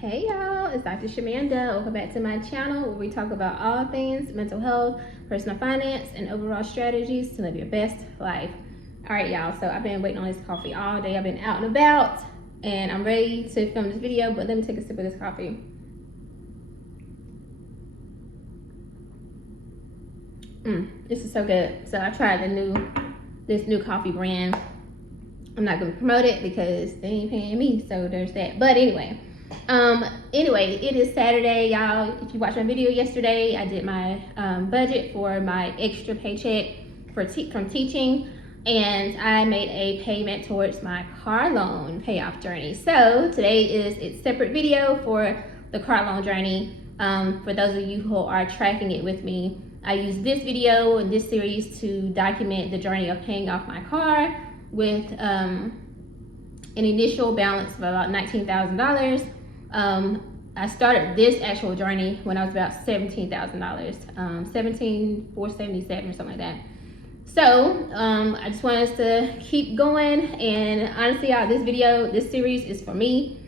Hey y'all, it's Dr. Shamanda. Welcome back to my channel where we talk about all things mental health, personal finance, and overall strategies to live your best life. All right, y'all, so I've been waiting on this coffee all day. I've been out and about, and I'm ready to film this video, but let me take a sip of this coffee. This is so good. So I tried this new coffee brand. I'm not going to promote it because they ain't paying me, so there's that. But anyway, it is Saturday, y'all. If you watched my video yesterday, I did my budget for my extra paycheck from teaching, and I made a payment towards my car loan payoff journey. So today is its separate video for the car loan journey. For those of you who are tracking it with me, I use this video and this series to document the journey of paying off my car with an initial balance of about $19,000. I started this actual journey when I was about $17,000, 17,477 or something like that. So I just want us to keep going, and honestly, y'all, this series is for me,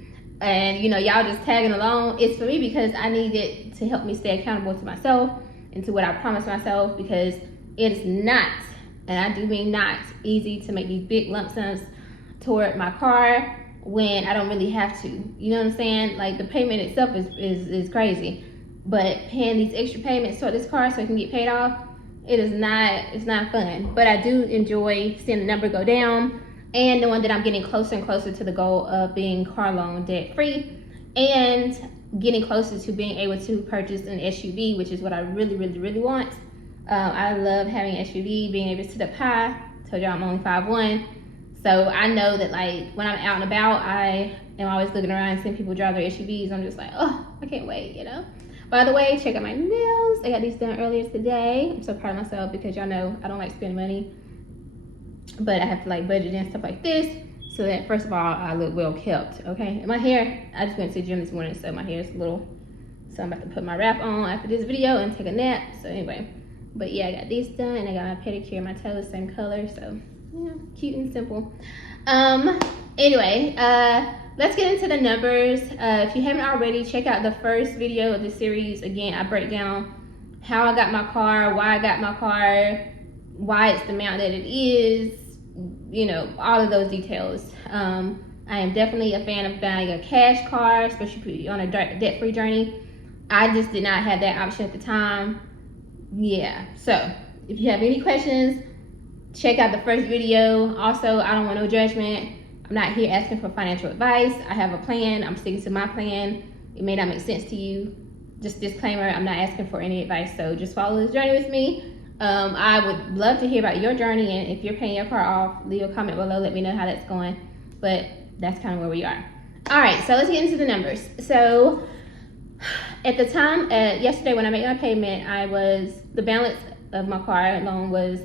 and you know, y'all just tagging along. It's for me because I need it to help me stay accountable to myself and to what I promised myself, because it's not, and I do mean not, easy to make these big lump sums toward my car when I don't really have to. You know what I'm saying? Like, the payment itself is crazy, but paying these extra payments toward this car so it can get paid off, it's not fun. But I do enjoy seeing the number go down and knowing that I'm getting closer and closer to the goal of being car loan debt free and getting closer to being able to purchase an SUV, which is what I really want. I love having an SUV, being able to sit up high. Told y'all I'm only 5'1", so I know that, like, when I'm out and about, I am always looking around and seeing people drive their SUVs. I'm just like, oh, I can't wait, you know. By the way, check out my nails. I got these done earlier today. I'm so proud of myself because y'all know I don't like spending money, but I have to like budget and stuff like this so that, first of all, I look well kept. Okay, and my hair, I just went to the gym this morning, so my hair is a little, so I'm about to put my wrap on after this video and take a nap. So anyway, but yeah, I got these done, and I got my pedicure and my toes same color, so yeah, cute and simple. Anyway, let's get into the numbers. If you haven't already, check out the first video of the series. Again, I break down how I got my car, why I got my car, why it's the amount that it is, you know, all of those details. I am definitely a fan of buying a cash car, especially on a debt-free journey. I just did not have that option at the time. Yeah, so if you have any questions, check out the first video. Also, I don't want no judgment. I'm not here asking for financial advice. I have a plan. I'm sticking to my plan. It may not make sense to you. Just disclaimer, I'm not asking for any advice, so just follow this journey with me. I would love to hear about your journey, and if you're paying your car off, leave a comment below. Let me know how that's going. But that's kind of where we are. All right, so let's get into the numbers. So at the time, yesterday when I made my payment, the balance of my car loan was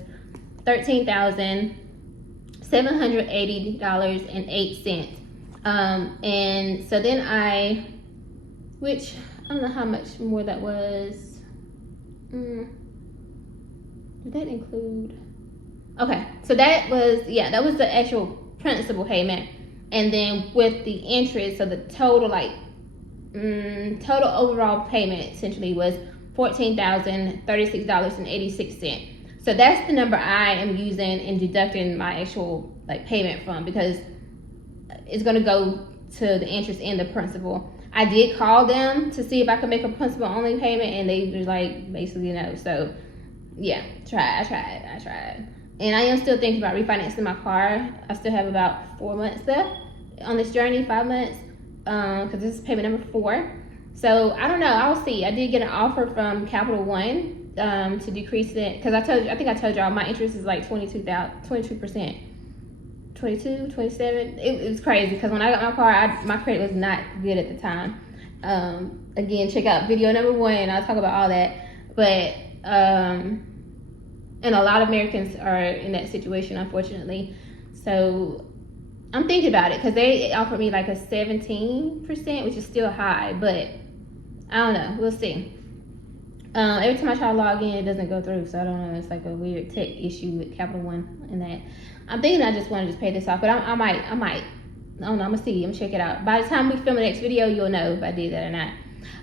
$13,780.08. And so then which I don't know how much more that was. Did that include? Okay, so that was the actual principal payment, and then with the interest, so the total total overall payment essentially was $14,036.86. So that's the number I am using and deducting my actual payment from, because it's going to go to the interest and the principal. I did call them to see if I could make a principal only payment, and they were like, basically no. So yeah, I tried. And I am still thinking about refinancing my car. I still have about 4 months left on this journey, 5 months, because this is payment number 4. So I don't know, I'll see. I did get an offer from Capital One to decrease it, because I think I told y'all my interest is like 22%, 22, 27. It was crazy, because when I got my car, my credit was not good at the time. Again, check out video number 1, and I'll talk about all that. But and a lot of Americans are in that situation, unfortunately. So I'm thinking about it, because they offered me like a 17%, which is still high, but I don't know, we'll see. Every time I try to log in, it doesn't go through, so I don't know. It's like a weird tech issue with Capital One and that. I'm thinking I just want to pay this off, but I might I don't know, I'm gonna see, I'm gonna check it out. By the time we film the next video, you'll know if I did that or not.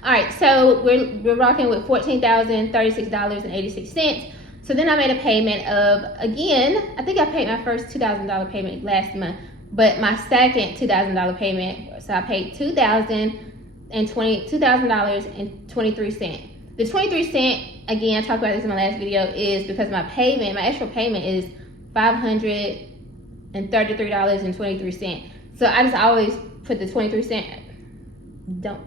All right, so we're rocking with $14,036.86. So then I made a payment of, again, I think I paid my first $2,000 payment last month, but my second $2,000 payment, so I paid $2,023. The 23-cent, again, I talked about this in my last video, is because my actual payment is $533.23. So I just always put the 23-cent. Don't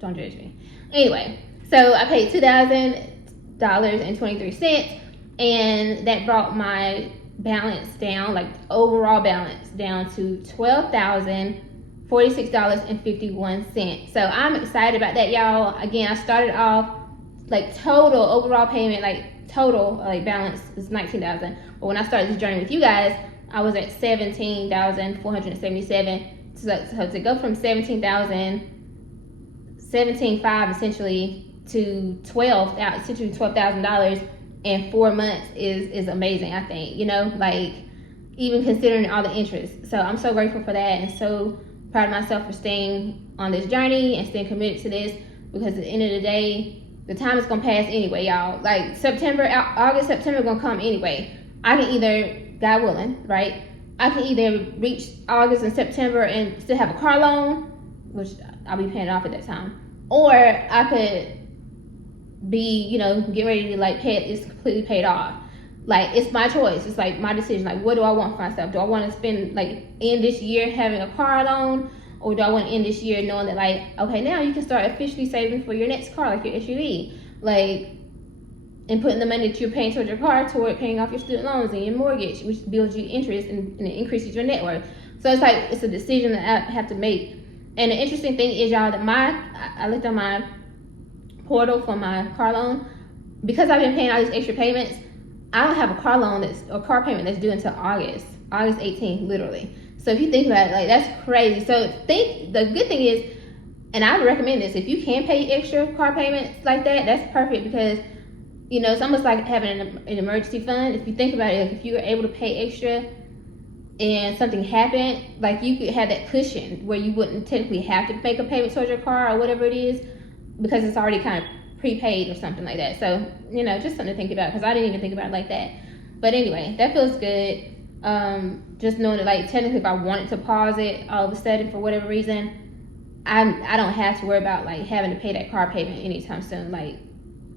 judge me. Anyway, so I paid $2,000.23, and that brought my balance down, like overall balance down to $12,046.51. So I'm excited about that, y'all. Again, I started off like total overall payment, balance is $19,000. But when I started this journey with you guys, I was at $17,477. So to go from $17,500 essentially to $12,000 in 4 months is amazing, I think. You know, like even considering all the interest. So I'm so grateful for that, and so proud of myself for staying on this journey and staying committed to this, because at the end of the day, the time is gonna pass anyway, y'all. Like August, September gonna come anyway. I can either, God willing, right? I can either reach August and September and still have a car loan, which I'll be paying off at that time, or I could be, get ready to like pay it. It's completely paid off. Like, it's my choice. It's like my decision. Like, what do I want for myself? Do I want to spend, like, end this year having a car loan, or do I want to end this year knowing that, like, okay, now you can start officially saving for your next car, like your SUV, like, and putting the money that you're paying towards your car toward paying off your student loans and your mortgage, which builds you interest and it increases your net worth. So it's like, it's a decision that I have to make. And the interesting thing is, y'all, that I looked on my portal for my car loan, because I've been paying all these extra payments. I don't have a car loan car payment that's due until August 18th, literally. So if you think about it, like, that's crazy. So the good thing is, and I would recommend this, if you can pay extra car payments like that, that's perfect, because it's almost like having an emergency fund. If you think about it, like, if you were able to pay extra and something happened, like, you could have that cushion where you wouldn't technically have to make a payment towards your car or whatever it is, because it's already kind of prepaid or something like that. So, just something to think about, because I didn't even think about it like that. But anyway, that feels good. Just knowing that, like, technically if I wanted to pause it all of a sudden for whatever reason, I don't have to worry about, like, having to pay that car payment anytime soon, like,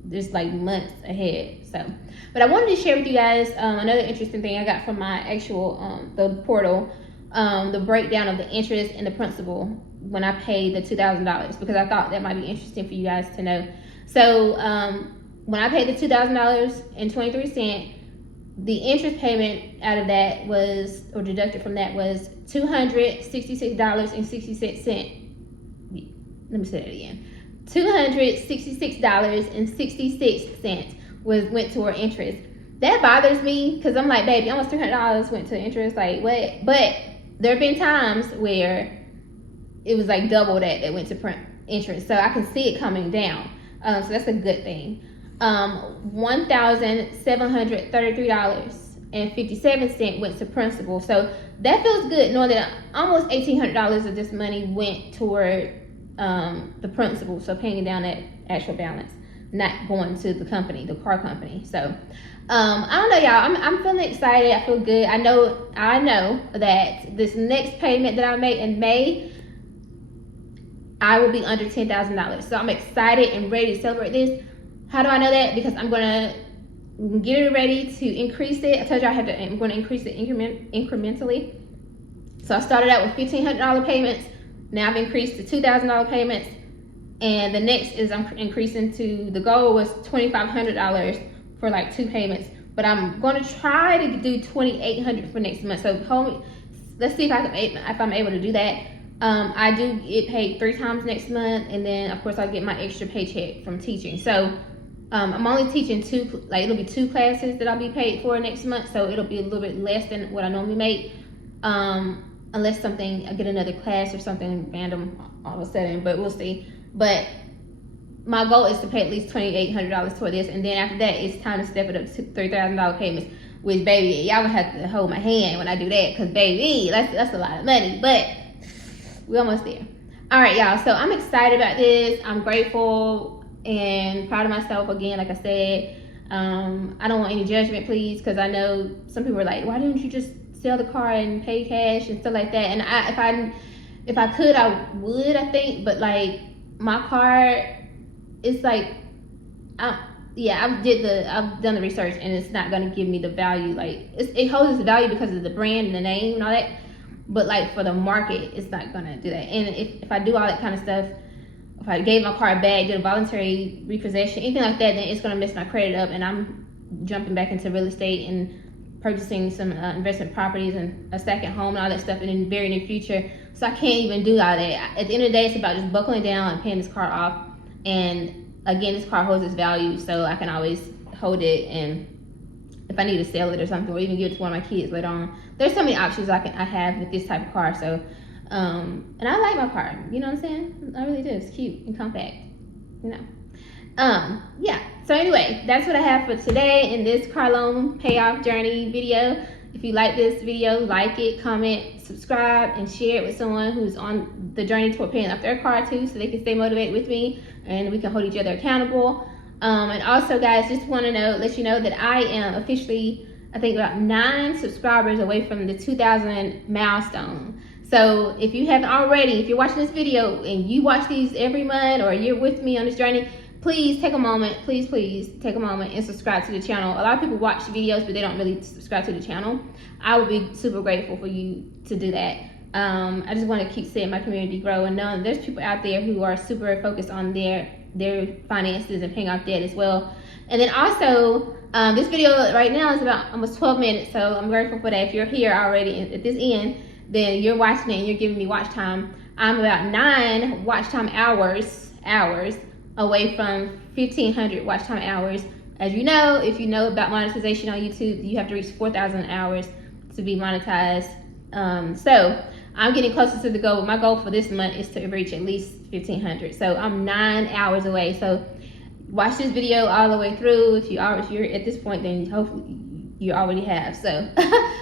just like months ahead. So, but I wanted to share with you guys another interesting thing I got from my actual the portal, the breakdown of the interest and the principal when I paid the $2,000, because I thought that might be interesting for you guys to know. So when I paid the $2,000.23, the interest payment out of that was, or deducted from that, was $266.66. Let me say that again. $266.66 went toward interest. That bothers me, because I'm like, baby, almost $300 went to interest. Like, what? But there have been times where it was like double that went to interest, so I can see it coming down. So that's a good thing. $1,733.57 went to principal. So that feels good, knowing that almost $1,800 of this money went toward the principal, so paying down that actual balance, not going to the company, the car company. So I don't know, y'all. I'm feeling excited. I feel good. I know that this next payment that I make in May, I will be under $10,000. So I'm excited and ready to celebrate this. How do I know that? Because I'm gonna get it ready to increase it. I told you I'm going to increase it incrementally. So I started out with $1,500 payments. Now I've increased to $2,000 payments, and the next is I'm increasing to, the goal was $2,500 for like 2 payments, but I'm going to try to do $2,800 for next month. So let's see if I'm able to do that. I do get paid 3 times next month, and then of course I get my extra paycheck from teaching. So I'm only teaching it'll be 2 classes that I'll be paid for next month, so it'll be a little bit less than what I normally make. Unless I get another class or something random all of a sudden, but we'll see. But my goal is to pay at least $2,800 toward this, and then after that, it's time to step it up to $3,000 payments. which baby, y'all gonna have to hold my hand when I do that, because baby, that's a lot of money, but we're almost there. All right, y'all, so I'm excited about this. I'm grateful and proud of myself again, like I said. I don't want any judgment, please, because I know some people are like, why didn't you just sell the car and pay cash and stuff like that? And if I could, I would, I think, but like my car, it's like, I've done the research, and it's not gonna give me the value. Like it holds its value because of the brand and the name and all that, but like for the market, it's not gonna do that. And if I do all that kind of stuff, if I gave my car back, did a voluntary repossession, anything like that, then it's gonna mess my credit up, and I'm jumping back into real estate and purchasing some investment properties and a second home and all that stuff in the very near future. So I can't even do all that. At the end of the day, it's about just buckling down and paying this car off. And again, this car holds its value, so I can always hold it, and if I need to sell it or something, or even give it to one of my kids later on. There's so many options I have with this type of car. So and I like my car, you know what I'm saying? I really do. It's cute and compact, you know. Yeah, so anyway, that's what I have for today in this car loan payoff journey video. If you like this video, like it, comment, subscribe, and share it with someone who's on the journey toward paying off their car too, so they can stay motivated with me and we can hold each other accountable. And also, guys, just want to let you know that I am officially, I think, about 9 subscribers away from the 2,000 milestone. So if you haven't already, if you're watching this video and you watch these every month, or you're with me on this journey, please take a moment, please take a moment and subscribe to the channel. A lot of people watch videos, but they don't really subscribe to the channel. I would be super grateful for you to do that. I just want to keep seeing my community grow, and knowing there's people out there who are super focused on their finances and paying off debt as well. And then also, this video right now is about almost 12 minutes, so I'm grateful for that. If you're here already at this end, then you're watching it and you're giving me watch time. I'm about 9 watch time hours away from 1,500 watch time hours. As you know, if you know about monetization on YouTube, you have to reach 4,000 hours to be monetized. So I'm getting closer to the goal. My goal for this month is to reach at least 1,500. So I'm 9 hours away. So watch this video all the way through. If you're at this point, then hopefully you already have. So,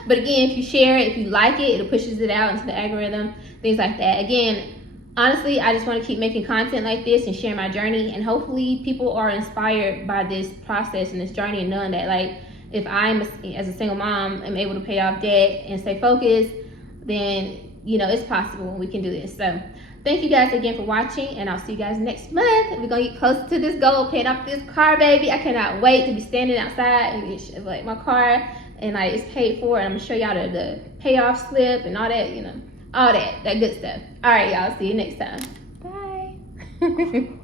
but again, if you share it, if you like it, it pushes it out into the algorithm, things like that. Again, honestly, I just want to keep making content like this and share my journey, and hopefully people are inspired by this process and this journey, and knowing that, like, if I'm as a single mom am able to pay off debt and stay focused, then you know it's possible. We can do this. So thank you guys again for watching, and I'll see you guys next month. We're gonna get closer to this goal, paying off this car, baby. I cannot wait to be standing outside and like my car, and like it's paid for, and I'm gonna show y'all the payoff slip and all that, you know, all that good stuff. All right, y'all, see you next time. Bye.